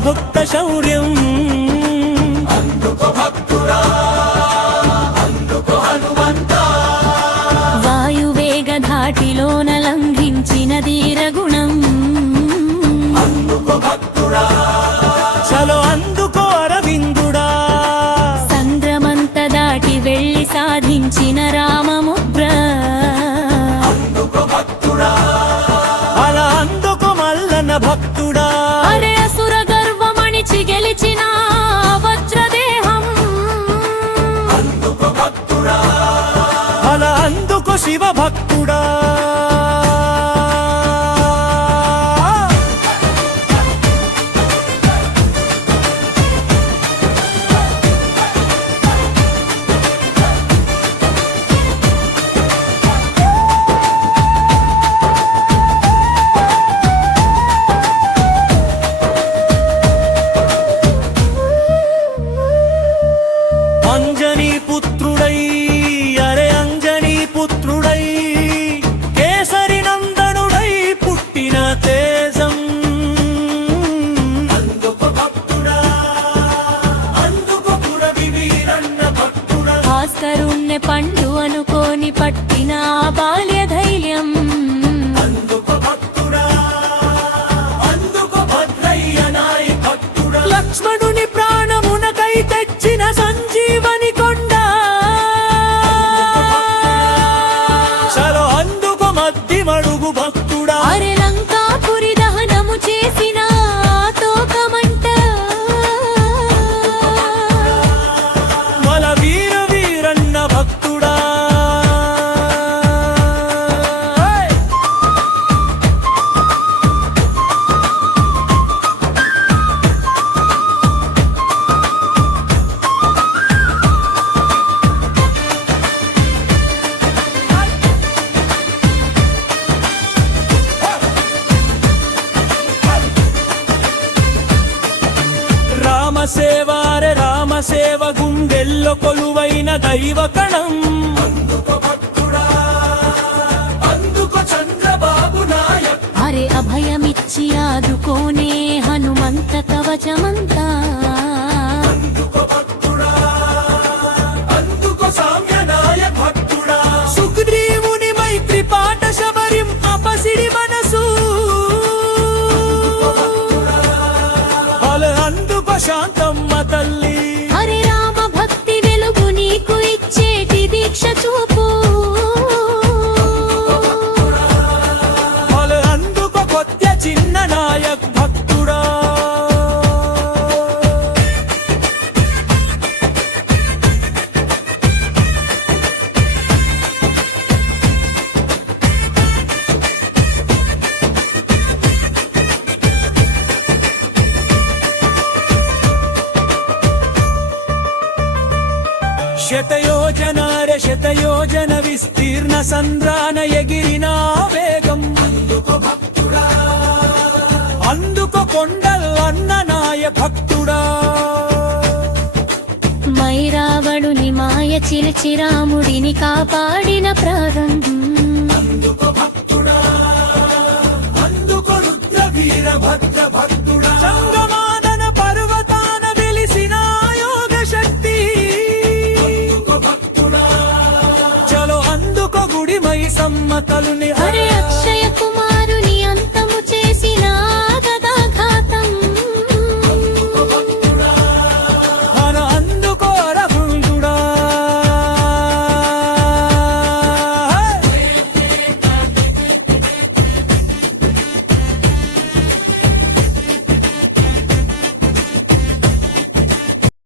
భక్త శౌర్యం అందుకో భక్తుడా అందుకో హనుమంతా వాయువేగ ధాటిలోన లంఘించిన ధీరగుణం అందుకో భక్తుడా చలో అందుకో అరవిందుడా సంద్రమంత దాటి వెళ్ళి సాధించిన రామముద్ర అందుకో భక్తుడా అలా అందుకో మల్లన భక్తుడా అరే అసుర గర్వమణిచి గెలిచిన వజ్రదేహం అందుకో భక్తుడా అలా అందుకో శివ భక్తుడా అంజనీ పుత్రుడై అరే అంజనీ పుత్రుడై కేసరి నందనుడై పుట్టిన తేజం అందుకో భక్తుడా అందుకో పురవి వీరన్న భక్తుడా భాస్కరుణ్ణి పండు అనుకోని పట్టిన బాల్య ధైర్యం అందుకో భక్తుడా అందుకో భద్రయ్య నాయ భక్తుడా లక్ష్మణుని ప్రాణమునకై తెచ్చిన సంజీవని కొండ చలో అందుకో మధ్యమడుగు భక్తుడా అరే లంకాపురి దహనము చేసిన తోకమంట మల వీర వీరన్న భక్తుడా రామసేవారే రామసేవ గుండెల్లో కొలువైన దైవ కణం అందుకో భక్తుడా అందుకో చంద్రబాబు నాయక్ అరే అభయమిచ్చి ఆదుకోనే హనుమంత కవచమంతా అందుకో భక్తుడా అందుకో సామ్య నాయక్ భక్తుడా సుగ్రీవుని మైత్రి పాట శబరిం అపసిడి మనసు అందుకో శాంతమ్మ తల్లి హరే రామ భక్తి వెలుగు నీకు ఇచ్చేటి దీక్ష చూపు అందుకో కొత్త చిన్న నాయక్ భక్తుడా శతయోజన విస్తీర్ణ సంద్రాన ఎగిరిన వేగం అందుకో భక్తుడా అందుకో కొండలన్న నాయ భక్తుడా మైరావణుని మాయ చిలిచి రాముడిని కాపాడిన ప్రారంభం అందుకో భక్తుడా అందుకో రుద్ర వీర భద్ర భక్తుడా సంగమాదన పర్వతాన వెలిసిన యోగ శక్తి అందుకో భక్తుడా చలో అందుకో గుడిమై సమ్మతలుని హరే అక్షయ